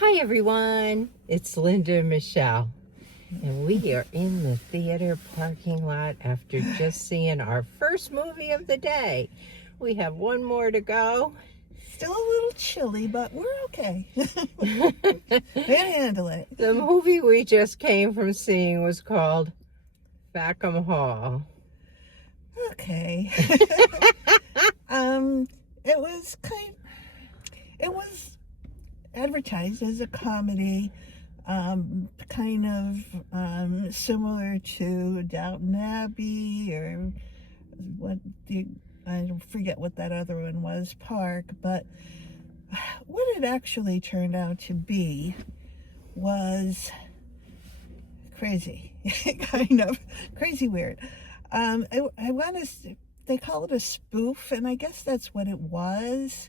Hi everyone, it's Linda and Michelle, and we are in the theater parking lot after just seeing our first movie of the day. We have one more to go. Still a little chilly, but we're okay. We can handle it. The movie we just came from seeing was called Fackham Hall. Okay. It was advertised as a comedy, kind of similar to Downton Abbey or I forget what that other one was, Park, but what it actually turned out to be was crazy, kind of crazy weird. They call it a spoof, and I guess that's what it was.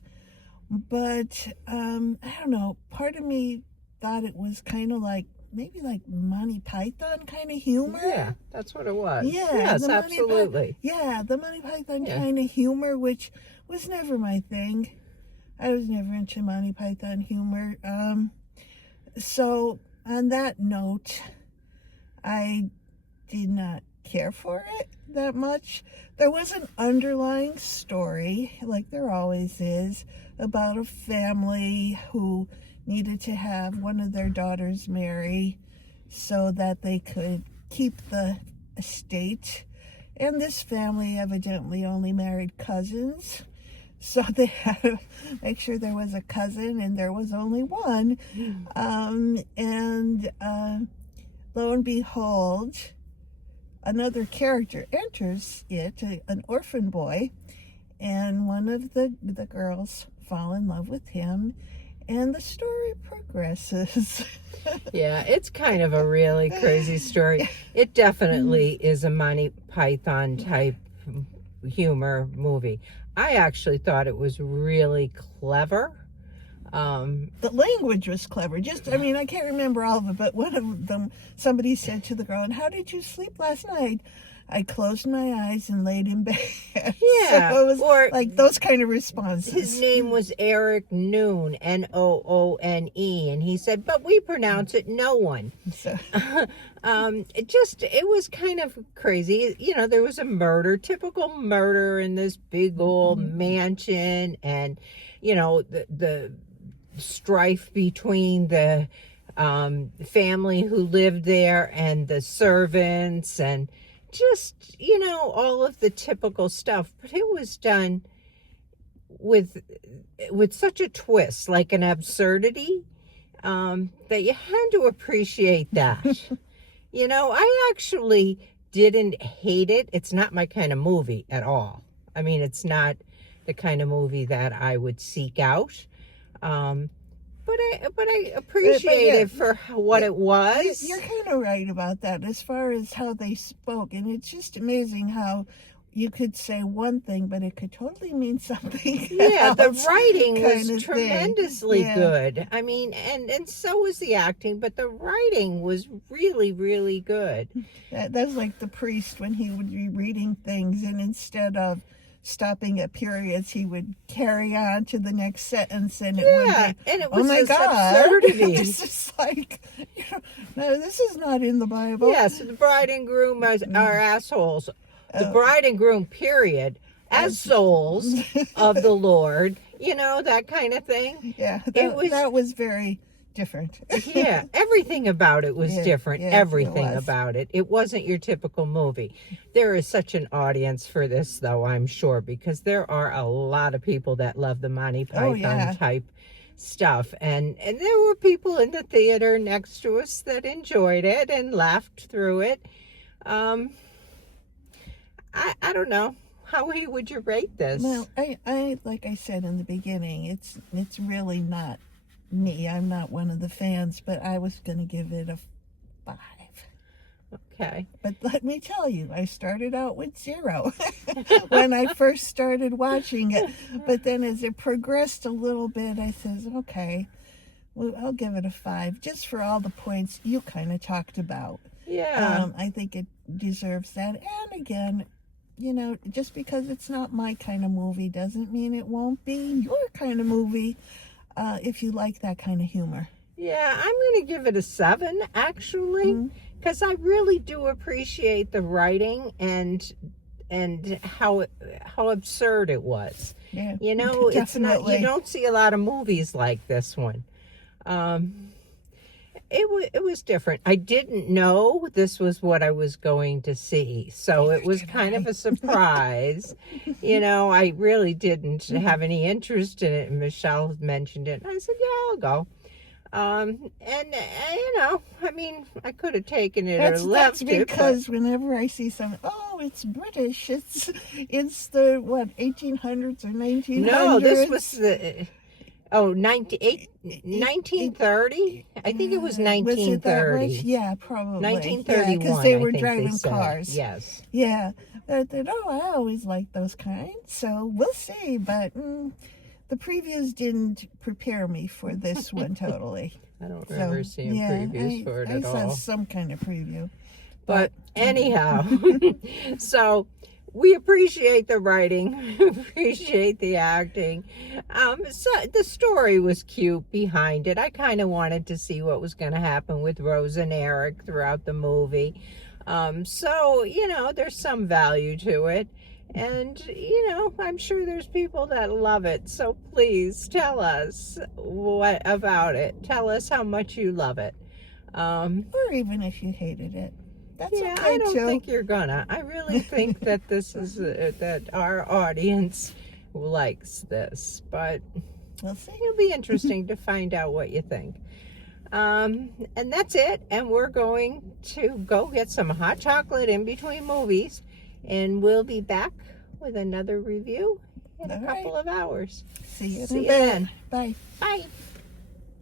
But I don't know. Part of me thought it was kind of maybe like Monty Python kind of humor. Yeah, that's what it was. Yeah, yes, absolutely. The Monty Python kind of humor, which was never my thing. I was never into Monty Python humor. So on that note, I did not care for it that much. There was an underlying story, like there always is, about a family who needed to have one of their daughters marry so that they could keep the estate. And this family evidently only married cousins. So they had to make sure there was a cousin, and there was only one. Lo and behold, another character enters it, an orphan boy, and one of the girls fall in love with him, and the story progresses. Yeah, it's kind of a really crazy story. It definitely is a Monty Python type humor movie. I actually thought it was really clever. The language was clever. I can't remember all of it, but one of them, somebody said to the girl, "And how did you sleep last night?" "I closed my eyes and laid in bed." Yeah, so it was or like those kind of responses. His name was Eric Noone, Noone, and he said, "But we pronounce it no one." So. It was kind of crazy. You know, there was a murder, typical murder in this big old mansion, and you know the strife between the family who lived there and the servants, and just, you know, all of the typical stuff. But it was done with such a twist, like an absurdity, that you had to appreciate that. You know, I actually didn't hate it. It's not my kind of movie at all. I mean, it's not the kind of movie that I would seek out. But I appreciate it for what it was. You're kind of right about that as far as how they spoke. And it's just amazing how you could say one thing, but it could totally mean something Yeah, else, the writing was tremendously good. I mean, and so was the acting, but the writing was really, really good. That's like the priest when he would be reading things, and instead of stopping at periods, he would carry on to the next sentence, and it would be, and it was oh my God, absurdity. This is like, no, this is not in the Bible. Yes, the bride and groom are assholes. The bride and groom, period, as souls of the Lord, you know, that kind of thing. Yeah, that was very different. Yeah, everything about it was different. Everything it was. about it. It wasn't your typical movie. There is such an audience for this, though, I'm sure, because there are a lot of people that love the Monty Python type stuff. And there were people in the theater next to us that enjoyed it and laughed through it. I don't know. How would you rate this? Well, I like I said in the beginning, it's really not me. I'm not one of the fans, but I was going to give it a 5. Okay. But let me tell you, I started out with 0 when I first started watching it. But then as it progressed a little bit, I says, okay, well, I'll give it a 5, just for all the points you kind of talked about. Yeah. I think it deserves that. And again, you know, just because it's not my kind of movie doesn't mean it won't be your kind of movie if you like that kind of humor. Yeah, I'm going to give it a 7, actually, because I really do appreciate the writing and how absurd it was. Yeah, You know, it's not, you definitely. don't see a lot of movies like this one. It was different. I didn't know this was what I was going to see, so it was kind of a surprise. You know, I really didn't have any interest in it, and Michelle mentioned it, and I said, "Yeah, I'll go." And you know, I mean, I could have taken it or That's left it, but because whenever I see something, oh, it's British. It's the what 1800s or 1900s. no, this was the 1930. I think it was Was it that much? 1930. Yeah, probably. 1931. Because they I were think driving said. cars. Yes. Yeah. I thought, oh, I always like those kinds. So we'll see. But the previews didn't prepare me for this one totally. I don't remember seeing previews for it at all. I saw some kind of preview. But anyhow, so we appreciate the writing, appreciate the acting. So the story was cute behind it. I kind of wanted to see what was going to happen with Rose and Eric throughout the movie. So, you know, there's some value to it. And, you know, I'm sure there's people that love it. So please tell us what about it. Tell us how much you love it. Or even if you hated it. That's yeah, okay I don't too. think you're gonna. I really think that this is that our audience likes this, but We'll see. it'll be interesting to find out what you think. And that's it. And we're going to go get some hot chocolate in between movies, and we'll be back with another review in a couple of hours. See you in See a you bit. then. Bye. Bye.